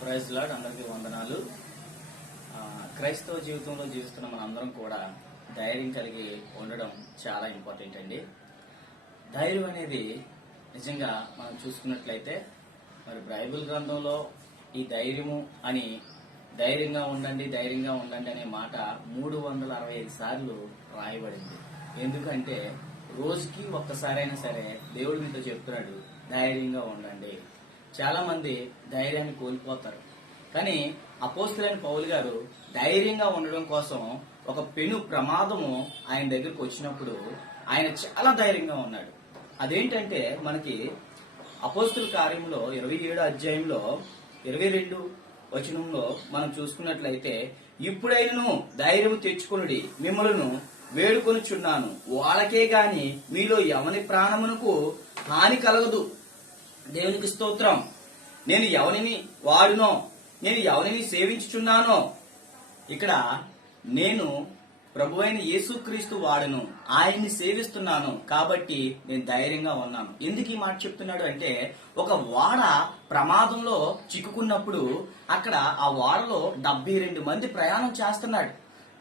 Praise lord, అందరికీ వందనాలు. క్రైస్తవ జీవితంలో జీవిస్తున్న మనందరం కూడా ధైర్యం కలిగి ఉండడం చాలా ఇంపార్టెంట్ అండి. ధైర్యం అనేది నిజంగా మనం చూసుకున్నట్లయితే మరి బైబిల్ గ్రంథంలో ఈ ధైర్యము అని ధైర్యంగా ఉండండి అనే మాట 365 సార్లు రాయబడింది. ఎందుకంటే రోజుకి ఒక్కసారైనా సరే దేవుడు మీతో చెప్తున్నాడు, ధైర్యంగా ఉండండి. చాలా మంది ధైర్యాన్ని కోల్పోతారు. కానీ అపోస్తలుడైన పౌలు గారు ధైర్యంగా ఉండడం కోసం ఒక పెను ప్రమాదము ఆయన దగ్గరకు వచ్చినప్పుడు ఆయన చాలా ధైర్యంగా ఉన్నాడు. అదేంటంటే మనకి అపోస్తలుల కార్యంలో 27వ అధ్యాయంలో 22 వచనంలో మనం చూసుకున్నట్లయితే, ఇప్పుడైనను ధైర్యం తెచ్చుకొనుడి, మిమ్మలను వేడుకొనుచున్నాను, వాళ్ళకే గాని మీలో ఎవని ప్రాణమునకు హాని కలగదు. దేవునికి స్తోత్రం. నేను ఎవరిని వాడునో, నేను ఎవరిని సేవించుచున్నానో, ఇక్కడ నేను ప్రభువైన యేసుక్రీస్తు వాడును, ఆయన్ని సేవిస్తున్నాను కాబట్టి నేను ధైర్యంగా ఉన్నాను. ఎందుకు ఈ మాట చెప్తున్నాడు అంటే, ఒక ఓడ ప్రమాదంలో చిక్కుకున్నప్పుడు అక్కడ ఆ ఓడలో 72 మంది ప్రయాణం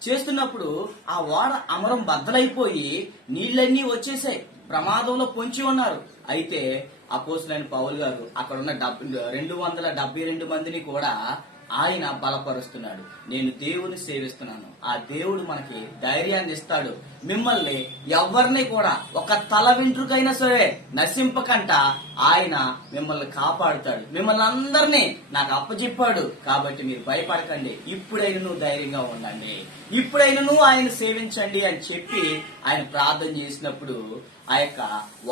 చేస్తున్నప్పుడు ఆ ఓడ అమరం బద్దలైపోయి నీళ్ళన్నీ వచ్చేసాయి, ప్రమాదంలో పొంచి ఉన్నారు. అయితే అపోస్తలుడైన పౌలు గారు అక్కడ ఉన్న 272 మందిని కూడా ఆయన బలపరుస్తున్నాడు. నేను దేవుని సేవిస్తున్నాను, ఆ దేవుడు మనకి ధైర్యాన్ని ఇస్తాడు. మిమ్మల్ని ఎవరిని కూడా ఒక తల వెంట్రుకైనా సరే నశింపకంట ఆయన మిమ్మల్ని కాపాడుతాడు. మిమ్మల్ని అందరినీ నాకు అప్పచెప్పాడు కాబట్టి మీరు భయపడకండి, ఇప్పుడైనా నువ్వు ధైర్యంగా ఉండండి, ఇప్పుడైనా నువ్వు ఆయన సేవించండి అని చెప్పి ఆయన ప్రార్థన చేసినప్పుడు ఆ యొక్క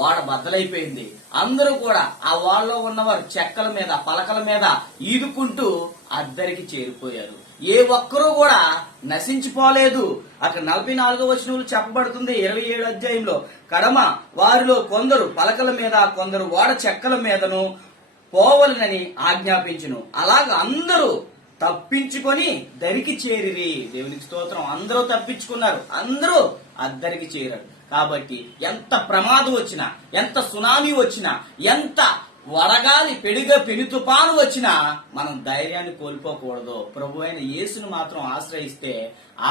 ఓడ బద్దలైపోయింది. అందరూ కూడా ఆ ఓడలో ఉన్నవారు చెక్కల మీద పలకల మీద ఈదుకుంటూ అద్దరికి చేరిపోయారు. ఏ ఒక్కరూ కూడా నశించిపోలేదు. అక్కడ 44వ వచనంలో చెప్పబడుతుంది 27వ అధ్యాయంలో, కడమ వారిలో కొందరు పలకల మీద కొందరు ఓడ చెక్కల మీదను పోవలనని ఆజ్ఞాపించును. అలాగ అందరూ తప్పించుకొని దరికి చేరిరి. దేవునికి స్తోత్రం. అందరూ తప్పించుకున్నారు, అందరూ అద్దరికి చేరారు. కాబట్టి ఎంత ప్రమాదం వచ్చినా, ఎంత సునామీ వచ్చినా, ఎంత వడగాలి పెను తుఫాను వచ్చినా మనం ధైర్యాన్ని కోల్పోకూడదు. ప్రభువైన యేసును మాత్రం ఆశ్రయిస్తే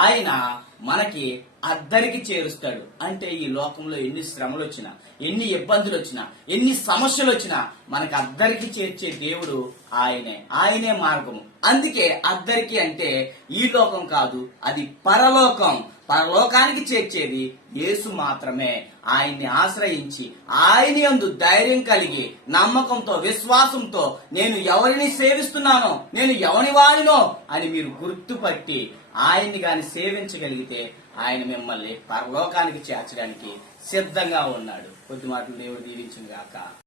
ఆయన మనకి అద్దరికి చేరుస్తాడు. అంటే ఈ లోకంలో ఎన్ని శ్రమలు వచ్చినా, ఎన్ని ఇబ్బందులు వచ్చినా, ఎన్ని సమస్యలు వచ్చినా మనకి అద్దరికి చేర్చే దేవుడు ఆయనే మార్గము. అందుకే అద్దరికి అంటే ఈ లోకం కాదు, అది పరలోకం. పరలోకానికి చేర్చేది యేసు మాత్రమే. ఆయన్ని ఆశ్రయించి ఆయన యందు ధైర్యం కలిగి నమ్మకంతో విశ్వాసంతో నేను ఎవరిని సేవిస్తున్నానో, నేను ఎవరి వాడినో అని మీరు గుర్తుపట్టి ఆయన్ని గాని సేవించగలిగితే ఆయన మిమ్మల్ని పరలోకానికి చేర్చడానికి సిద్ధంగా ఉన్నాడు. కొద్ది మాటలు దేవుడు దీవించును గాక.